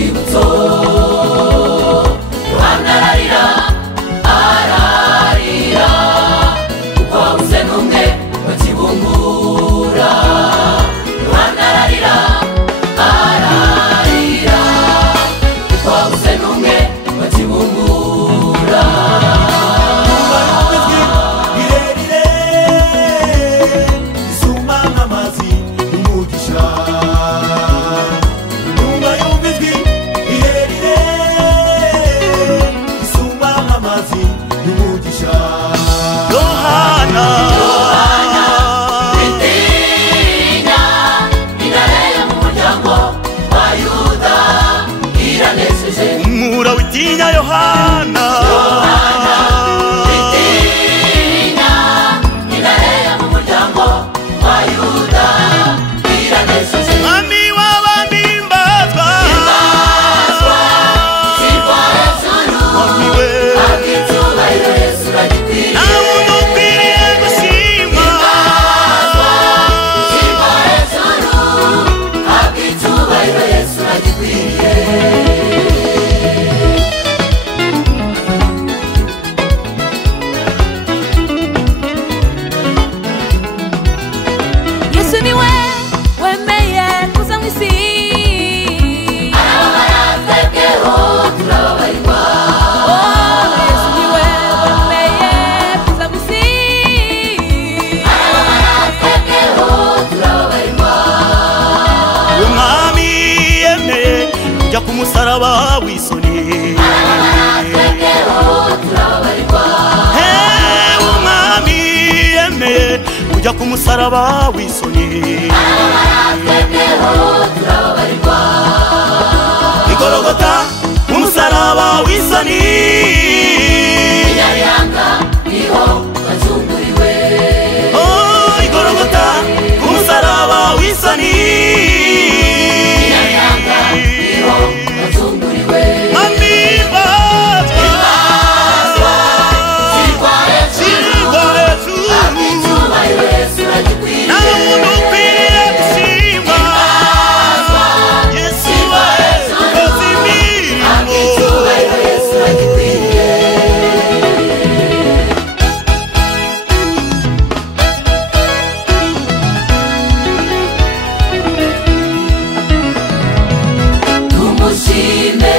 urwibutso Yohana ararira kuko wabuze n'umwe bakibumbura Yohana ararira kuko wabuze n'umwe bakibumbura Witinya Yohana witinya intare yo mu muryango wa Yuda iranejeje Mwami w'abami mbazwa sirwa hejuru abw'icyubahiro Yesu uragikwiriye nta muntu ukwiriye gushimwa sirwa hejuru abw'icyubahiro Yesu uragikwiriye kumusaraba w'isoni umwami yemeye kujya kumusaraba w'isoni igorogota kumusaraba w'isoni igorogota kumusaraba w'isoni Tumushime